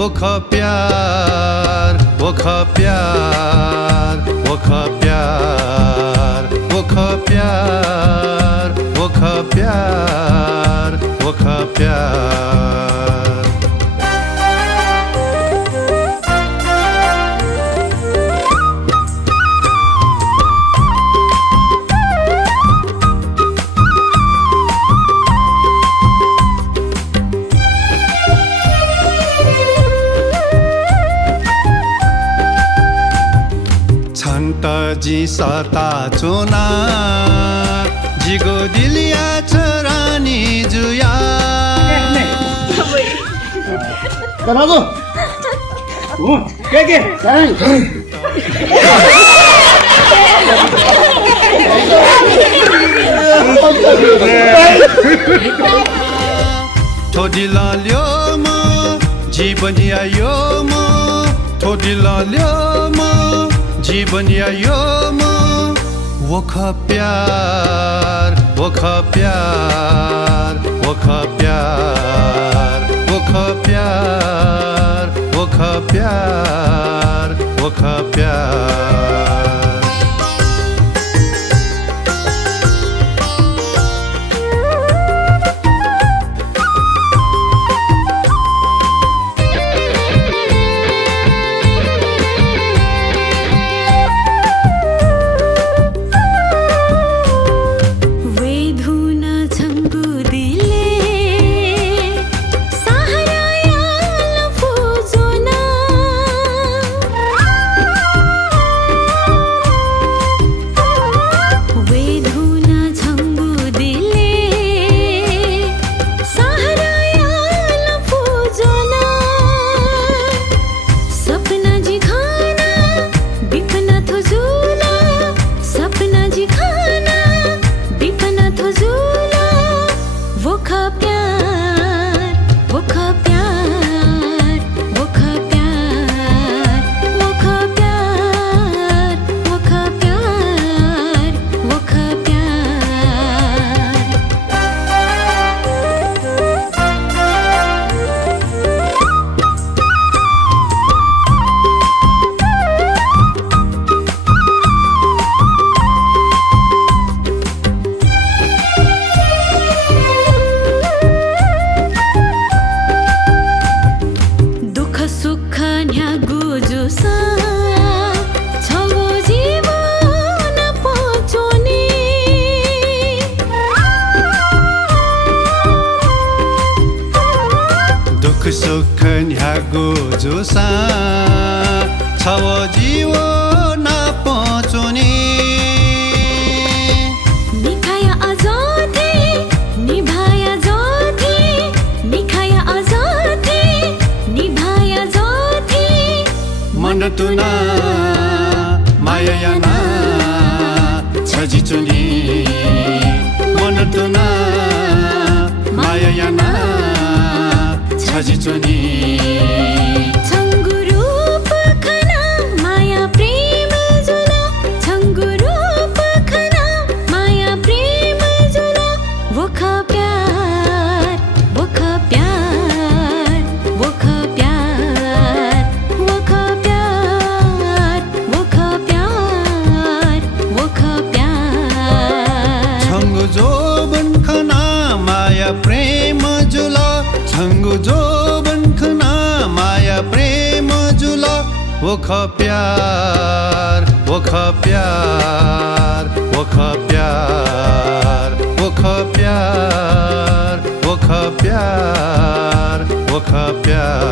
वख प्यार वख प्यार वख प्यार वख प्यार वख प्यार वख प्यार जी सता चुना जिगो दिलिया चरानी जुया करागो के थोडिला ल्यो म जीवनिया यो म थोडिला ल्यो म जीवनिया यो म वख प्यार वख प्यार वख प्यार वख प्यार वख प्यार वख प्यार सुख न्यागो जोसा छव जीवन पहुँचुनी निखाया आजादी निभाया जाती निखाया आजादी निभाया जाती मन तुना माया याना छजी चुनी मन तुना माया याना छजी चुनी छंगु रूप खना माया प्रेम जुला छंगु रूप खना माया प्रेम जुला वख प्यार वख प्यार वख प्यार वख प्यार वख प्यार वख प्यार छंगु जोबन खना माया प्रेम जुला छंगु जोबन खना माया प्रेम जुला वख प्यार वख प्यार वख प्यार वख प्यार वख प्यार वख प्यार